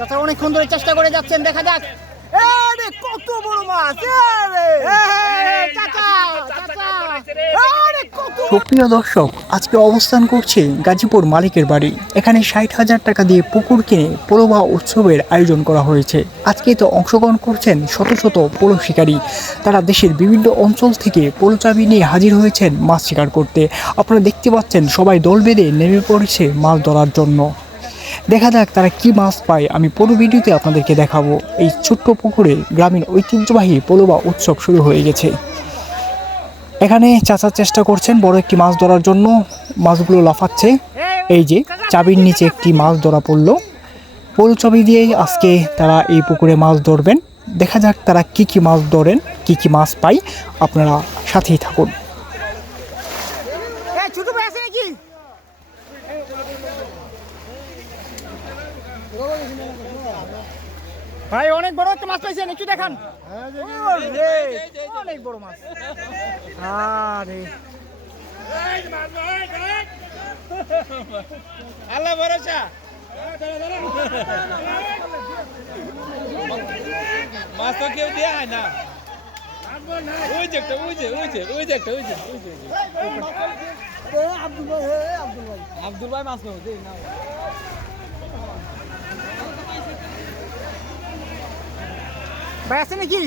চাচা অনেকক্ষণ ধরে চেষ্টা করে যাচ্ছেন দেখা যাক। আরে কত বড় মাছ সুপ্রিয় দর্শক আজকে অবস্থান করছে গাজীপুর মালিকের বাড়ি। এখানে ষাট হাজার টাকা দিয়ে পুকুর কিনে পোলোবা উৎসবের আয়োজন করা হয়েছে। আজকে তো অংশগ্রহণ করছেন শত শত পোলো শিকারী। তারা দেশের বিভিন্ন অঞ্চল থেকে পোলো চাবি নিয়ে হাজির হয়েছেন মাছ শিকার করতে। আপনারা দেখতে পাচ্ছেন সবাই দল বেঁধে নেমে পড়েছে মাছ ধরার জন্য। দেখা যাক তারা কি মাছ পায়। আমি পুরো ভিডিওতে আপনাদেরকে দেখাবো। এই ছোট্ট পুকুরে গ্রামীণ ঐতিহ্যবাহী পোলোবা উৎসব শুরু হয়ে গেছে। এখানে চাচার চেষ্টা করছেন বড় একটি মাছ ধরার জন্য। মাছগুলো লাফাচ্ছে। এই যে চাবির নিচে একটি মাছ ধরা পড়ল। পোল চাবি দিয়েই আজকে তারা এই পুকুরে মাছ ধরবেন। দেখা যাক তারা কি কি মাছ ধরেন, কি কি মাছ পায়। আপনারা সাথেই থাকুন। ছোট ভাই আছে নাকি? ভাই অনেক বড় একটা মাছ পাইছেন একটু দেখান। অনেক বড় মাছ। আরে। আল্লাহ ভরসা। মাছ তো কেউ দেয়া হয় না। ওই যে একটা ওই যে ওই যে ওই যে একটা ওই যে ওই যে আব্দুল ভাই মাছ পাবো না ভাই আছে নাকি?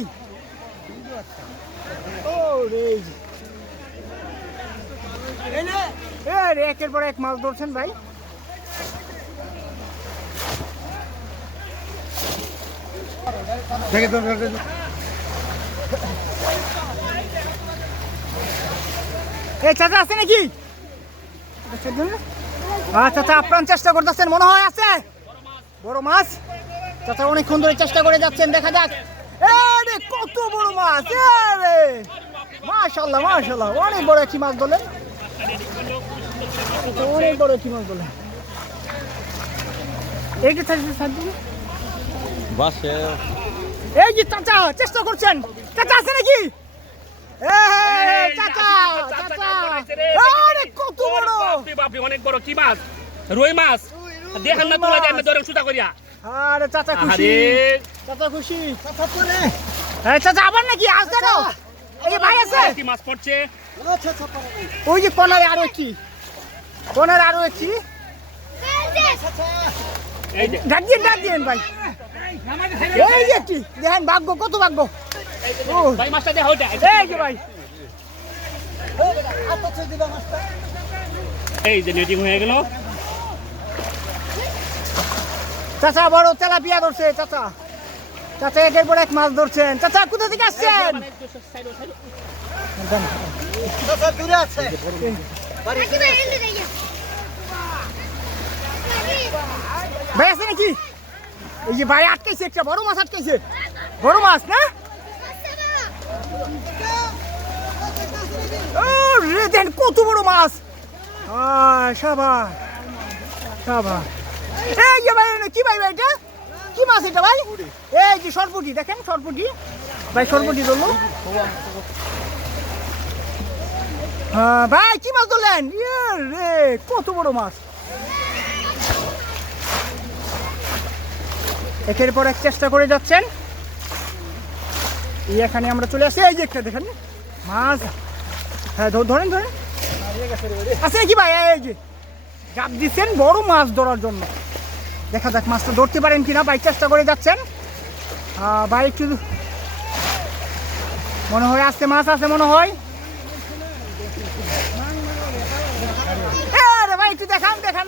ও রে একের পর এক মাছ ধরছেন ভাই। এ চাচা আছে নাকি? আচ্ছা চাচা আপ্রাণ চেষ্টা করতেছেন মনে হয় আছে? বড় মাছ। চাচা অনেকক্ষণ ধরে চেষ্টা করে যাচ্ছেন দেখা যাক। আরে কত বড় মাছ? আরে মাশাল্লাহ মাশাল্লাহ অনেক বড় একটি মাছ চাচা, অনেক বড় একটি মাছ বলেন। এই যে থাকবে বাসে। এই যে চাচা চেষ্টা করছেন। চাচা আছে নাকি? চাচা চাচা আরে কত বড়। বাপরে বাপরে অনেক বড় কি মাছ? রুই মাছ? দেখেন না তোলা যায় না ধরে সুতা করিয়া। আরে চাচা খুশি। চাচা খুশি। চাচা তো রে এই চাচা আবার নাকি? আসছে না এই ভাই আছে? কি মাছ পড়ছে। ওই যে কোনারে আরও একটি। কোনারে আরও যে। ডাক দিন ডাক দিন ভাই। এই যে একটি। দেখেন ভাগ্য কত ভাগ্য। ভাই মাছটা দেখো এই যে ভাই। এই যে নেটিং হয়ে গেল। চাচা বড় তেলাপিয়া ধরছে চাচা। চাচা একের পর এক মাছ ধরছেন। চাচা কোথা থেকে আসছেন? ভাই আছে নাকি? এই যে ভাই আটকাইছে একটা বড় মাছ আটকাইছে। বড় মাছ না? দেন কত বড় মাছ। আয় সাবাস। সাবাস। এই যে ভাই কি ভাই ভাই এটা? কি মাছ এটা ভাই? এই যে সরপুটি দেখেন সরপুটি। ভাই সরপুটি ধরলো। হ্যাঁ ভাই কি মাছ ধরলেন? ইয়ে রে কত বড় মাছ। একের পর এক চেষ্টা করে যাচ্ছেন। এখানে আমরা চলে আসি। এই যে একটা দেখেন মাছ। হ্যাঁ ধরেন ধরেন। আছে কি ভাই? এই যে জাপ দিচ্ছেন বড় মাছ ধরার জন্য। দেখা যাক মাছটা ধরতে পারেন কিনা ভাই চেষ্টা করে যাচ্ছেন। বাইক একটু মনে হয় আসতে মাছ আছে মনে হয়। ভাই একটু দেখান দেখান।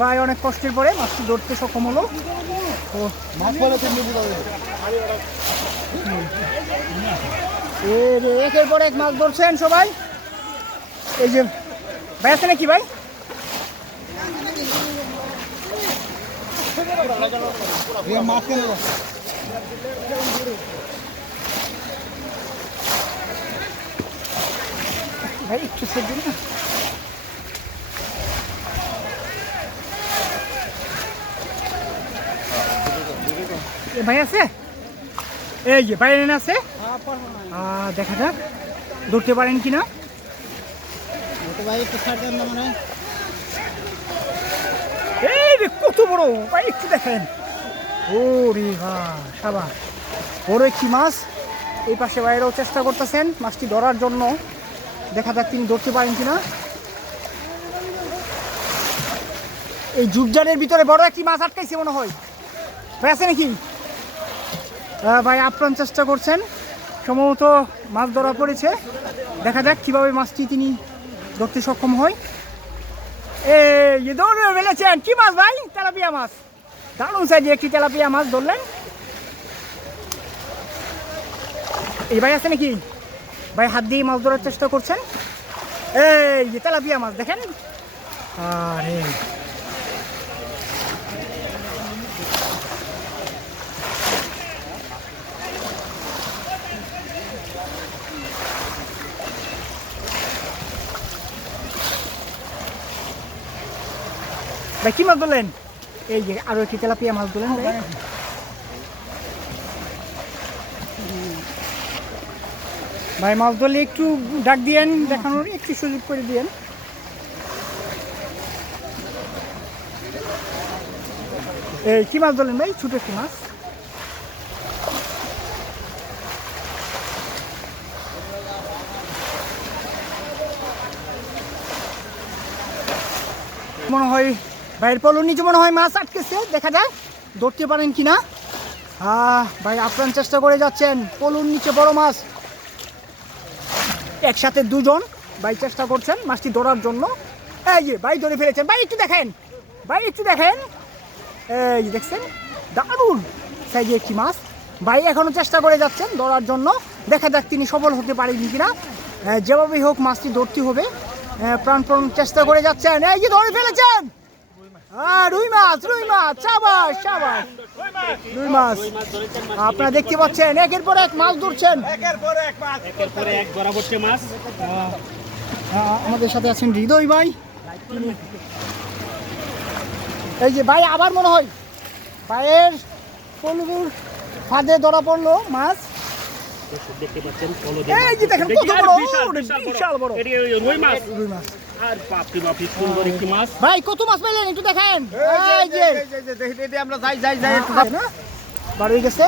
ভাই অনেক কষ্টের পরে মাছটি ধরতে সক্ষম হলো। ও একের পর এক মাছ ধরছেন সবাই। এই যে ভাই আছে নাকি ভাই? ভাই একটু সেট দিন না এ ভাই আছে এই যে ভাই এনে আছে আহ, দেখা যাক ধরতে পারেন কিনা এই রে, কত বড় ভাই একটু দেখেন। ওরে বাহ সাবাস। বড় একটি মাছ? এই পাশে বাইরেও চেষ্টা করতেছেন মাছটি ধরার জন্য। দেখা যাক তিনি ধরতে পারেন কিনা। এই জুবজানের ভিতরে বড় একটি মাছ আটকাইছে মনে হয়। ভাই, আছে নাকি? ভাই, আপ্রাণ চেষ্টা করছেন। সম্ভবত মাছ ধরা পড়েছে। দেখা যাক কীভাবে মাছটি তিনি ধরতে সক্ষম হয়। এই দৌড় ফেলেছেন। কি মাছ ভাই? তেলাপিয়া মাছ। দারুণ সাইজে একটি তেলাপিয়া মাছ ধরলেন। এই ভাই আছে নাকি? ভাই হাত দিয়ে মাছ ধরার চেষ্টা করছেন। এই তেলাপিয়া মাছ, দেখেন। আরে ভাই, কি মাছ বললেন এই যে আরও একটি তেলাপিয়া মাছ বললেন ভাই। ভাই মাছ ধরলে একটু ডাক দিয়েন, দেখানোর একটু সুযোগ করে দিয়েন। এই, কি মাছ ধরলেন ভাই? ছোট একটি মাছ মনে হয় ভাইয়ের পলর নিচে মনে হয় মাছ আটকেছে দেখা যায় ধরতে পারেন কি না ভাই আপ্রাণ চেষ্টা করে যাচ্ছেন পলুর নিচে বড় মাছ। একসাথে দুজন ভাই চেষ্টা করছেন মাছটি ধরার জন্য। এই যে ভাই ধরে ফেলেছেন। ভাই একটু দেখেন। ভাই একটু দেখেন। এই দেখছেন? দারুণ সাইজে একটি মাছ। ভাই এখনও চেষ্টা করে যাচ্ছেন ধরার জন্য। দেখা যাক তিনি সফল হতে পারেনি কিনা। যেভাবেই হোক মাছটি ধরতে হবে। আহ, প্রাণপণ চেষ্টা করে যাচ্ছেন। এই যে ধরে ফেলেছেন! রুই মাছ রুই মাছ সাবাস সাবাস। রুই মাছ। আপনারা দেখতে পাচ্ছেন একের পর এক মাছ ধরছেন। একের পরে এক ধরা পড়ছে মাছ। আহ, আমাদের সাথে আছেন হৃদয় ভাই। এই যে ভাই আবার মনে হয় ভাইয়ের পলুর ফাঁদে ধরা পড়ল মাছ। দেখতে পাচ্ছেন এই যে দেখেন কত বড় বিশাল বড়। রুই মাছ। রুই মাছ। আর বাপ রে সুন্দর একটি মাছ। ভাই কত মাছ পেলেন? একটু দেখেন এই যে আমরা যাই যাই যাই না? বার হয়ে গেছে।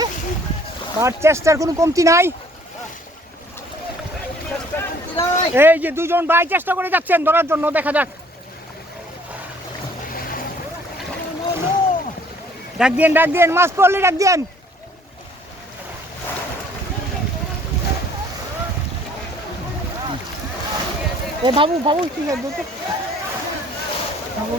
চেষ্টার কোনো কমতি নাই। এই যে দুজন ভাই চেষ্টা করে যাচ্ছেন ধরার জন্য দেখা যাক। ডাক দিয়েন ডাক দিয়েন মাছ পড়লে ডাক দিয়েন। এ বাবু বাবু, কি আছে বাবু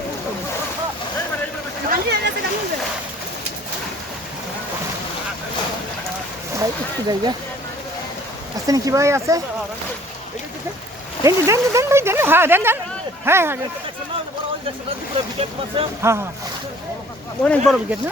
ভাই, একটু জায়গা। আছে নাকি ভাই? আছে? দেন দেন দেন ভাই, দেন। হ্যাঁ দেন দেন। হ্যাঁ হ্যাঁ। হ্যাঁ হ্যাঁ। অনেক বড় উইকেট না?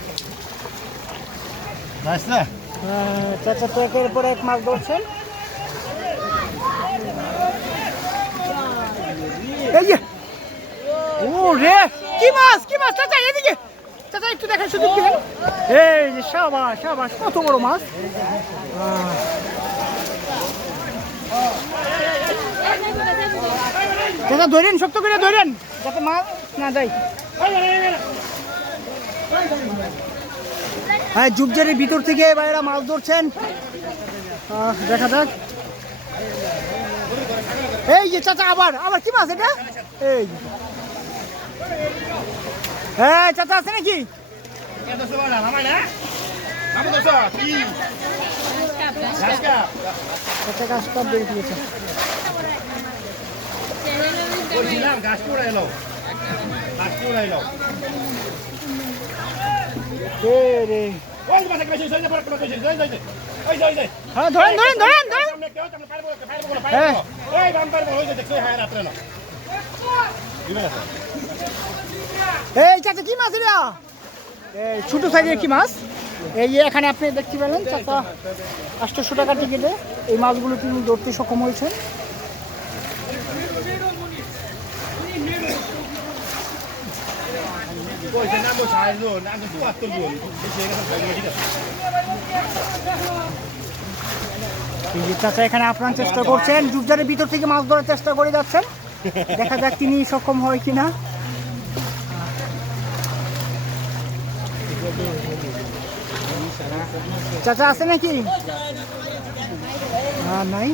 চাচা তো একের পর এক মাছ ধরছেন। এই রে, কি মাছ কি মাছ? চাচা, এদিকে। চাচা, একটু দেখেন শুধু কি কত মাছ। ধরেন, শক্ত করে ধরেন। যাতে মাছ না যায়। হ্যাঁ জুবজারের ভিতর থেকে বাইরা মাছ ধরছেন। দেখা যাক। এই যে চাচা, আবার আবার কি মাছ এটা? এই হ্যাঁ চাচা আছে নাকি? রে হ্যাঁ ধরেন ধরেন ধরেন ধরেন। হ্যাঁ। এই চাচা কি মাছ এই ছোট সাইজের কি মাছ? এই এখানে আপনি দেখতে পেলেন চাচা আটশোশো টাকা টিকিটে এই মাছগুলো তিনি ধরতে সক্ষম হয়েছেন। চাচা এখানে আপনার চেষ্টা করছেন। ডুবজারের ভিতর থেকে মাছ ধরার চেষ্টা করে যাচ্ছেন। দেখা যাক তিনি সক্ষম হয় কিনা। চাচা আছে নাকি? নাই।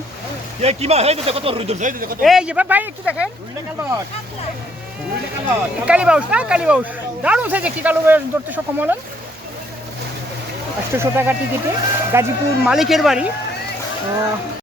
এই যে ভাই একটু দেখেন। কালীবাউস হ্যাঁ কালীবাউস। দারুণ সাইজে কি কালো ধরতে সক্ষম হলেন? আটশোশো টাকা টিকিটে গাজীপুর মালিকের বাড়ি।